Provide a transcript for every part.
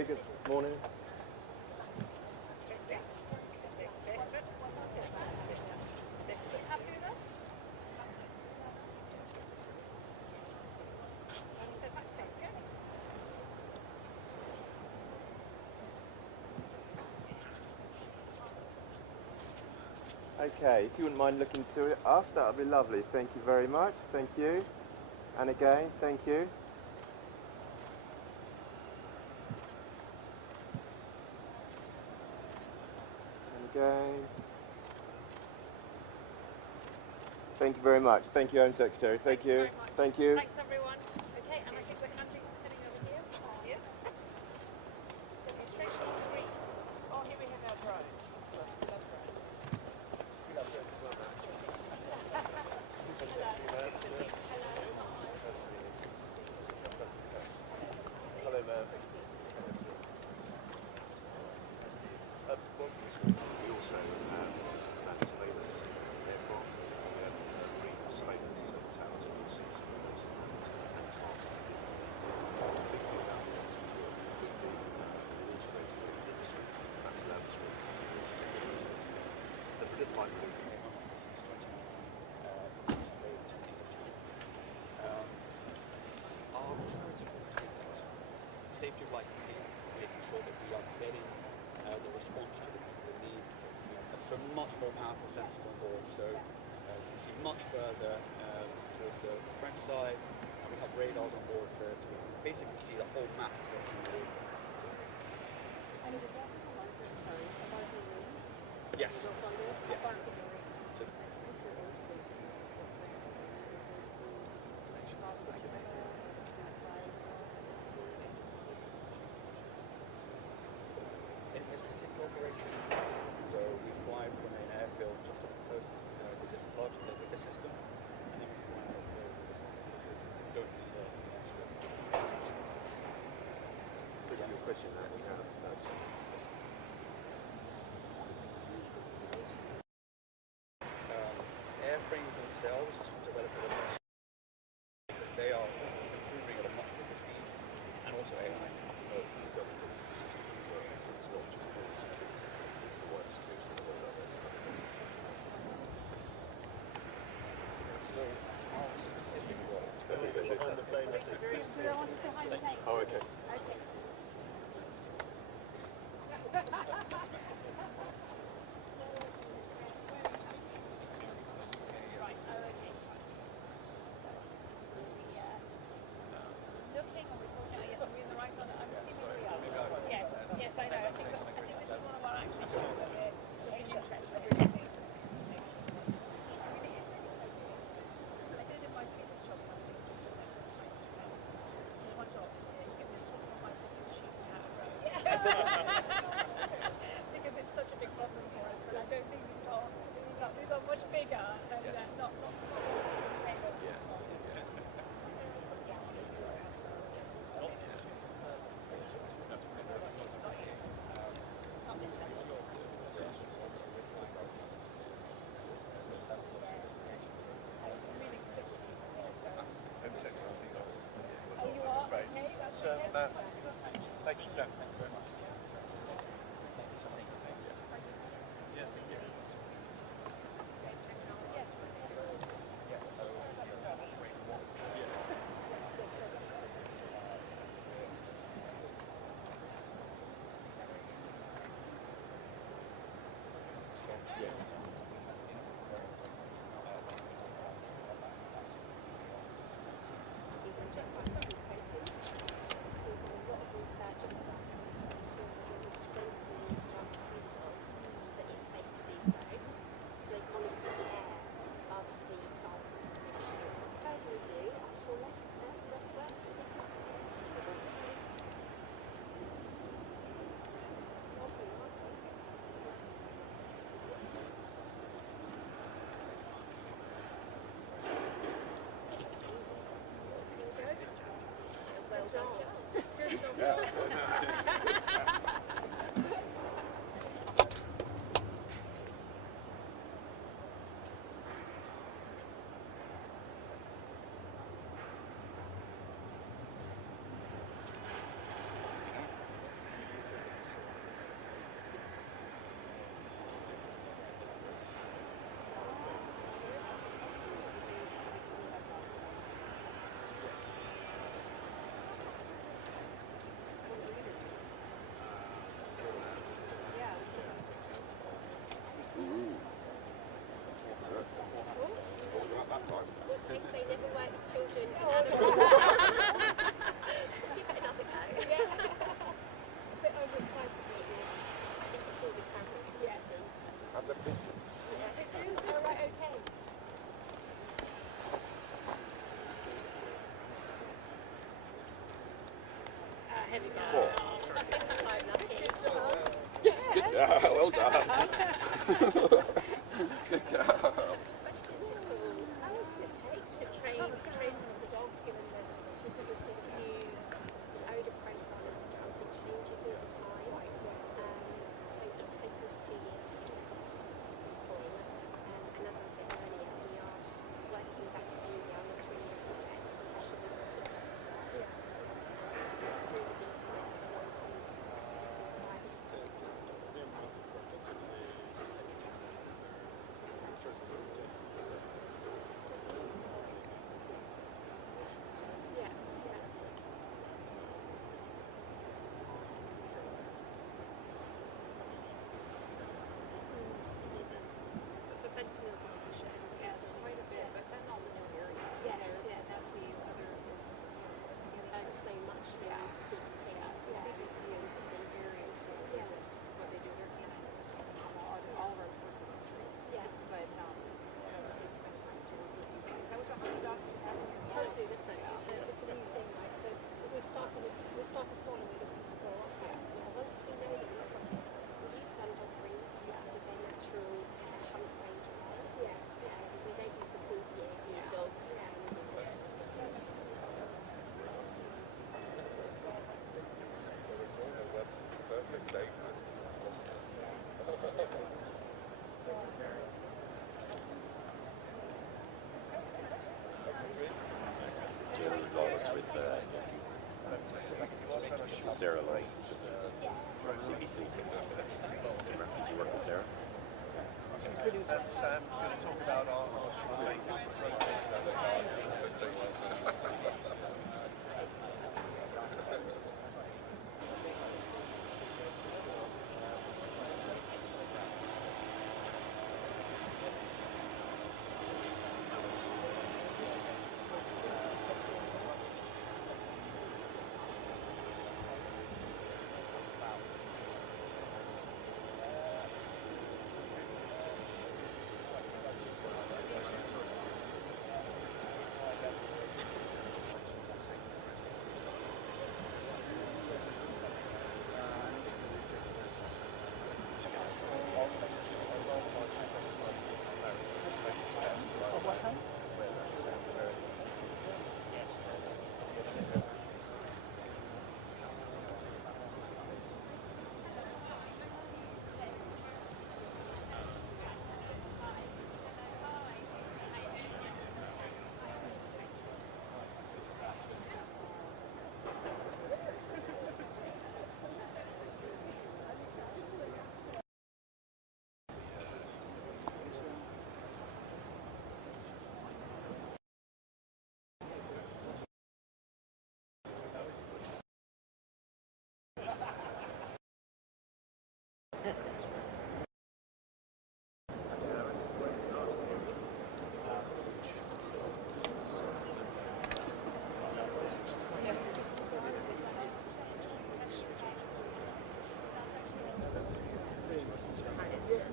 Hey, good morning. Happy with us? Okay, if you wouldn't mind looking to us, that would be lovely. Thank you very much. Thank you. And again, thank you. And again. Thank you very much. Thank you, Home Secretary. Thank you. Thank you. Thanks, everyone. Okay, and I think we're heading over here. Here. Demonstration 3. Oh, here we have our drones. So we love drones. We love drones as well, man. Hello, ma'am. We also have surveillance aircraft. We have marine surveillance towers and all sorts of those and targeting the big thing about this is we work with the automated industry. That's allowed us to work with but we didn't like it. Our alternative safety of life and safety, making sure that we are getting the response to the people in need. So much more powerful sensors on board. So you can see much further towards the French side, and we have radars on board to basically see the whole map of what's in the water. Yes. Yes. So, in this particular operation, so we fly from an airfield just off the coast with this lodge with the system, and then we fly over there with this don't need a swim. But to your question, that we have airframes themselves develop at a much because they are improving at a much quicker speed, and also AI. So it's not just border security, it's the wider security of the whole other stuff. So our specific role. Do they want to say hi to Kate? Oh, okay. Okay. Right, oh, okay. Looking, and we're talking, yes, are we in the right one? I'm assuming we are. Yes, yes, I know. I think this is one of our action shots where we're looking interested. I did in my previous job, I think, just so that's one job is to give me my shooting out of road. Because it's such a big problem for us, but I don't think these are much bigger and not So, thank you, Sam. Thank you very much. here we go. Four. I'm lucky. Yes. Good. Yeah, well done. Good girl. Questions at all? How long does it take to train the dogs, given that this is a sort of new odor profile and it changes all the time? So it's taken us 2 years to get to this point. And as I said earlier, we are working with academia on a 3-year project. So we're actually through the beacon and for fentanyl detection, yes, quite a bit, but fentanyl's a new area. Yes, yeah, that's the other. So much for CBP. So CBP is an area of what they do. They're all of our reports are true. Yeah, but it's been trying to review things. Is that what the dogs you have? Totally different. It's a new thing, right? So we started small and we're looking to grow up. Now, once we know that we've got these dog breeds as a their natural hunt range. Yeah. We don't use the pointy dogs. Jill Lawless with Sarah Lawless is CBC. Did you work with Sarah? Sam's going to talk about our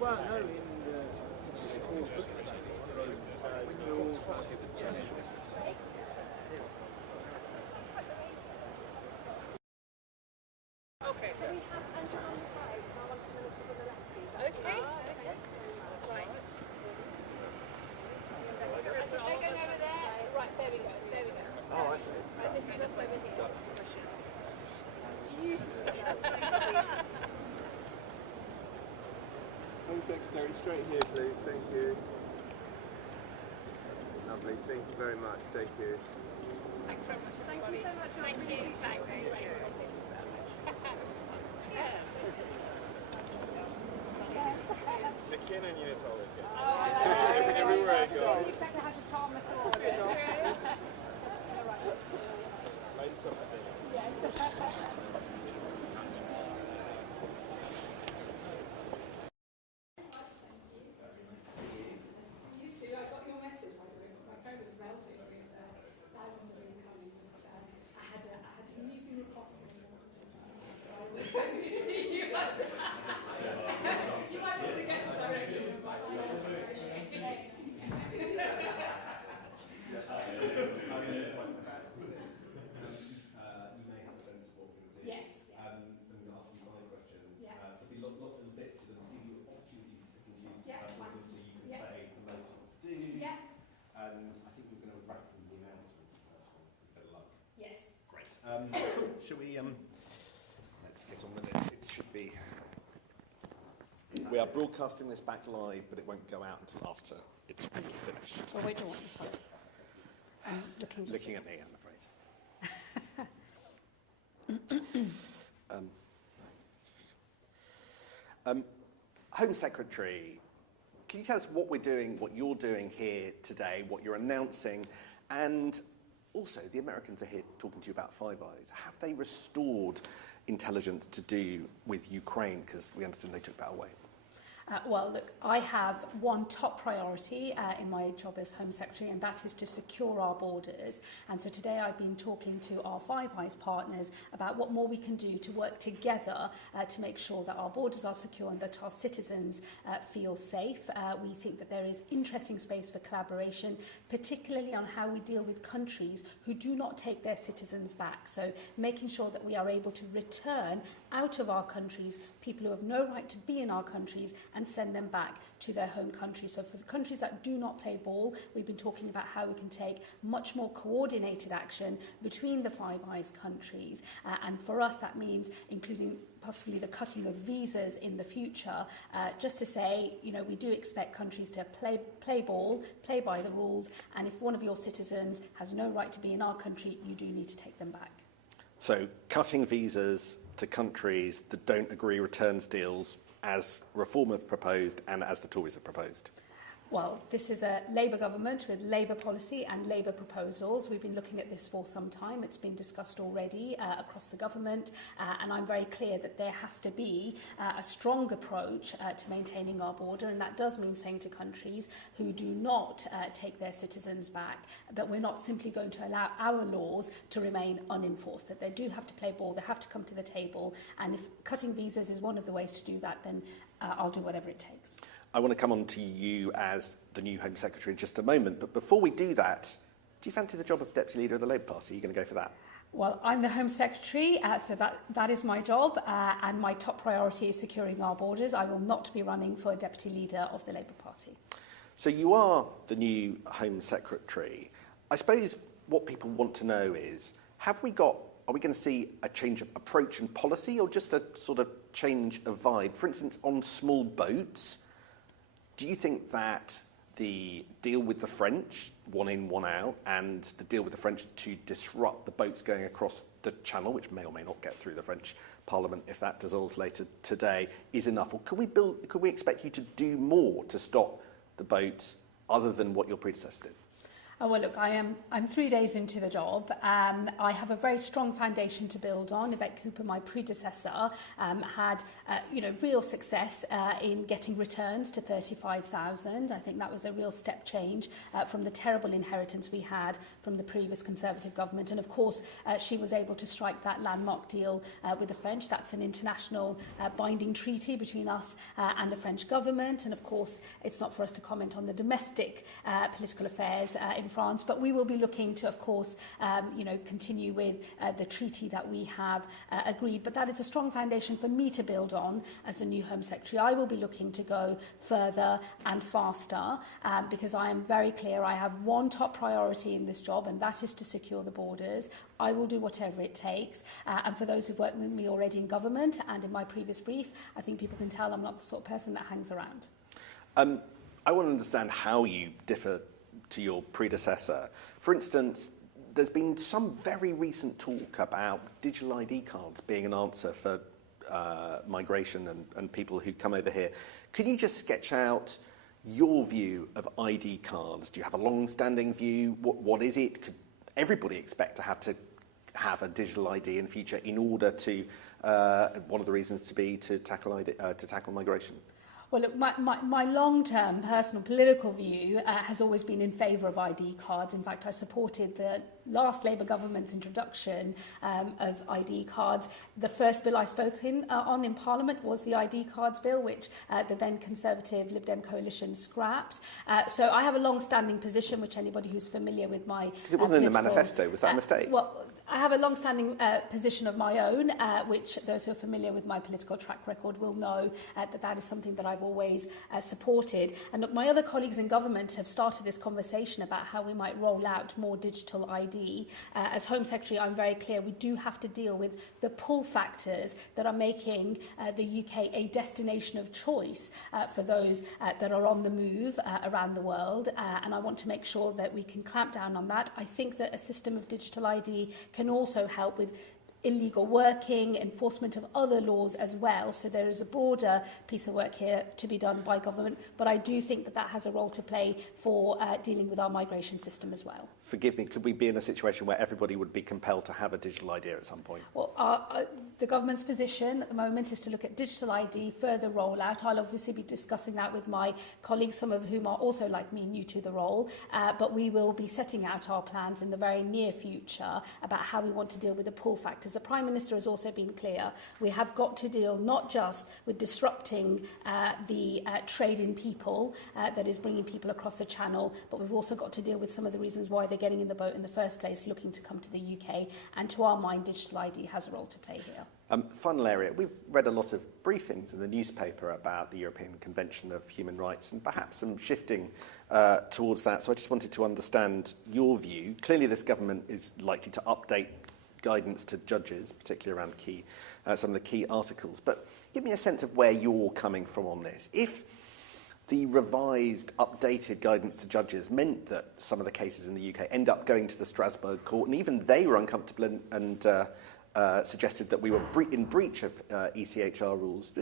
Well, no, in the when you're Okay. So we have Andrew on the right and I want to ministers on the left, please. Okay. Right. They're going over there. Right, there we go. There we go. Oh, I see. Right, this is us over here. Home Secretary, straight here, please. Thank you. Lovely. Thank you very much. Thank you. Thanks very much, everybody. Thank you so much. Thank you. Thanks. Sikin and units all Oh, everywhere I go. you better have to calm us all. Lights up, I think. Thousands of incoming, but I had Shall we, let's get on with it. It should be... We are broadcasting this back live, but it won't go out until after it's finished. Oh, wait, don't want you, sorry. I'm Looking at me, I'm afraid. Home Secretary, can you tell us what we're doing, what you're doing here today, what you're announcing, and also the Americans are here talking to you about Five Eyes. Have they restored intelligence to do with Ukraine? Because we understand they took that away. Well, look, I have one top priority in my job as Home Secretary, and that is to secure our borders. And so today I've been talking to our Five Eyes partners about what more we can do to work together to make sure that our borders are secure and that our citizens feel safe. We think that there is interesting space for collaboration, particularly on how we deal with countries who do not take their citizens back. So making sure that we are able to return out of our countries people who have no right to be in our countries and send them back to their home country. So for the countries that do not play ball, we've been talking about how we can take much more coordinated action between the Five Eyes countries. And for us, that means including possibly the cutting of visas in the future, just to say, you know, we do expect countries to play ball, play by the rules, and if one of your citizens has no right to be in our country, you do need to take them back. So cutting visas to countries that don't agree returns deals as Reform have proposed and as the Tories have proposed? Well, this is a Labour government with Labour policy and Labour proposals. We've been looking at this for some time. It's been discussed already across the government, and I'm very clear that there has to be a strong approach to maintaining our border, and that does mean saying to countries who do not take their citizens back that we're not simply going to allow our laws to remain unenforced, that they do have to play ball, they have to come to the table, and if cutting visas is one of the ways to do that, then I'll do whatever it takes. I want to come on to you as the new Home Secretary in just a moment, but before we do that, do you fancy the job of Deputy Leader of the Labour Party? Are you going to go for that? Well, I'm the Home Secretary, so that is my job, and my top priority is securing our borders. I will not be running for Deputy Leader of the Labour Party. So you are the new Home Secretary. I suppose what people want to know is, are we going to see a change of approach and policy, or just a sort of change of vibe? For instance, on small boats, do you think that the deal with the French, one in, one out, and the deal with the French to disrupt the boats going across the Channel, which may or may not get through the French Parliament if that dissolves later today, is enough? Or could we expect you to do more to stop the boats other than what your predecessor did? Oh, well, look, I'm 3 days into the job. I have a very strong foundation to build on. Yvette Cooper, my predecessor, had real success in getting returns to 35,000. I think that was a real step change from the terrible inheritance we had from the previous Conservative government. And of course, she was able to strike that landmark deal with the French. That's an international binding treaty between us and the French government. And of course, it's not for us to comment on the domestic political affairs in France, but we will be looking to, of course, continue with the treaty that we have agreed. But that is a strong foundation for me to build on as the new Home Secretary. I will be looking to go further and faster because I am very clear I have one top priority in this job, and that is to secure the borders. I will do whatever it takes. And for those who've worked with me already in government and in my previous brief, I think people can tell I'm not the sort of person that hangs around. I want to understand how you differ to your predecessor. For instance, there's been some very recent talk about digital ID cards being an answer for migration and people who come over here. Can you just sketch out your view of ID cards? Do you have a long-standing view? What is it? Could everybody expect to have a digital ID in the future in order to, one of the reasons to be to tackle migration? Well, look, my long-term personal political view has always been in favour of ID cards. In fact, I supported the last Labour government's introduction of ID cards. The first bill I spoke on in Parliament was the ID cards bill, which the then Conservative Lib Dem coalition scrapped. So I have a long-standing position, which anybody who's familiar with my because it wasn't in the manifesto, was that a mistake? Well, I have a long-standing position of my own, which those who are familiar with my political track record will know that is something that I've always supported. And look, my other colleagues in government have started this conversation about how we might roll out more digital ID. As Home Secretary, I'm very clear we do have to deal with the pull factors that are making the UK a destination of choice for those that are on the move around the world. And I want to make sure that we can clamp down on that. I think that a system of digital ID can also help with illegal working, enforcement of other laws as well. So there is a broader piece of work here to be done by government, but I do think that has a role to play for dealing with our migration system as well. Forgive me, could we be in a situation where everybody would be compelled to have a digital ID at some point? Well, the government's position at the moment is to look at digital ID, further rollout. I'll obviously be discussing that with my colleagues, some of whom are also, like me, new to the role, but we will be setting out our plans in the very near future about how we want to deal with the pull factors. The Prime Minister has also been clear. We have got to deal not just with disrupting the trade in people that is bringing people across the channel, but we've also got to deal with some of the reasons why they're getting in the boat in the first place, looking to come to the UK. And to our mind, digital ID has a role to play here. Final area. We've read a lot of briefings in the newspaper about the European Convention of Human Rights and perhaps some shifting towards that. So I just wanted to understand your view. Clearly this government is likely to update guidance to judges, particularly around some of the key articles. But give me a sense of where you're coming from on this. If the revised, updated guidance to judges meant that some of the cases in the UK end up going to the Strasbourg court, and even they were uncomfortable and suggested that we were in breach of ECHR rules,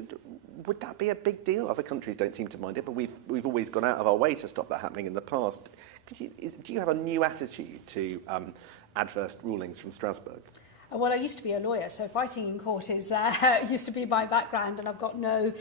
would that be a big deal? Other countries don't seem to mind it, but we've always gone out of our way to stop that happening in the past. Do you have a new attitude to adverse rulings from Strasbourg? Well, I used to be a lawyer, so fighting in court used to be my background, and I've got no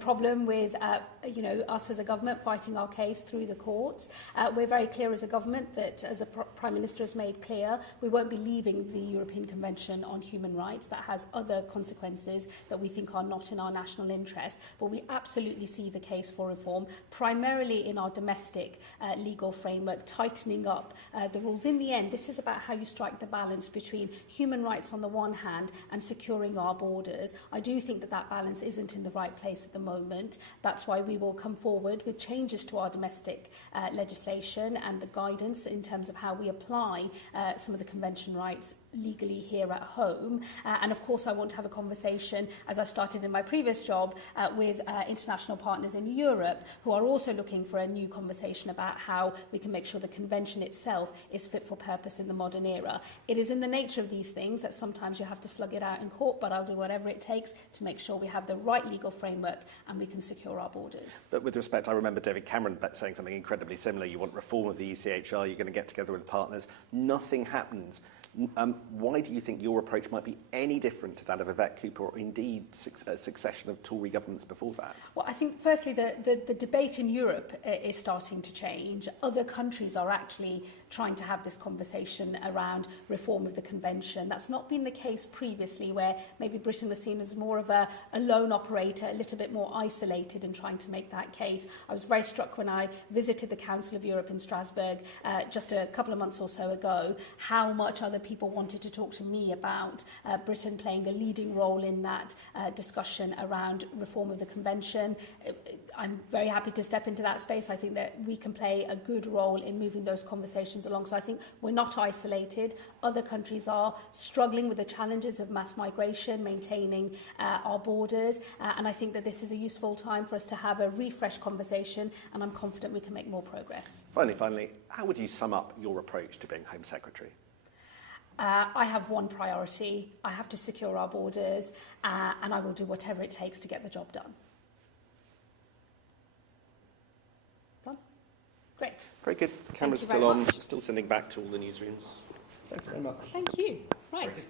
problem with us as a government fighting our case through the courts. We're very clear as a government that, as a Prime Minister has made clear, we won't be leaving the European Convention on Human Rights. That has other consequences that we think are not in our national interest, but we absolutely see the case for reform, primarily in our domestic legal framework, tightening up the rules. In the end, this is about how you strike the balance between human rights on the one hand and securing our borders. I do think that balance isn't in the right place at the moment. That's why we will come forward with changes to our domestic legislation and the guidance in terms of how we apply some of the convention rights legally here at home. And of course I want to have a conversation, as I started in my previous job, with international partners in Europe who are also looking for a new conversation about how we can make sure the convention itself is fit for purpose in the modern era. It is in the nature of these things that sometimes you have to slug it out in court, but I'll do whatever it takes to make sure we have the right legal framework and we can secure our borders. But with respect, I remember David Cameron saying something incredibly similar. You want reform of the ECHR, you're going to get together with partners. Nothing happens. Why do you think your approach might be any different to that of Yvette Cooper or indeed a succession of Tory governments before that? Well, I think firstly the debate in Europe is starting to change. Other countries are actually trying to have this conversation around reform of the convention. That's not been the case previously, where maybe Britain was seen as more of a lone operator, a little bit more isolated in trying to make that case. I was very struck when I visited the Council of Europe in Strasbourg just a couple of months or so ago, how much other people wanted to talk to me about Britain playing a leading role in that discussion around reform of the convention. I'm very happy to step into that space. I think that we can play a good role in moving those conversations along. So I think we're not isolated. Other countries are struggling with the challenges of mass migration, maintaining our borders. And I think that this is a useful time for us to have a refresh conversation, and I'm confident we can make more progress. Finally, how would you sum up your approach to being Home Secretary? I have one priority. I have to secure our borders, and I will do whatever it takes to get the job done. Done? Great. Very good. Camera's still on. Still sending back to all the newsrooms. Thanks very much. Thank you. Right.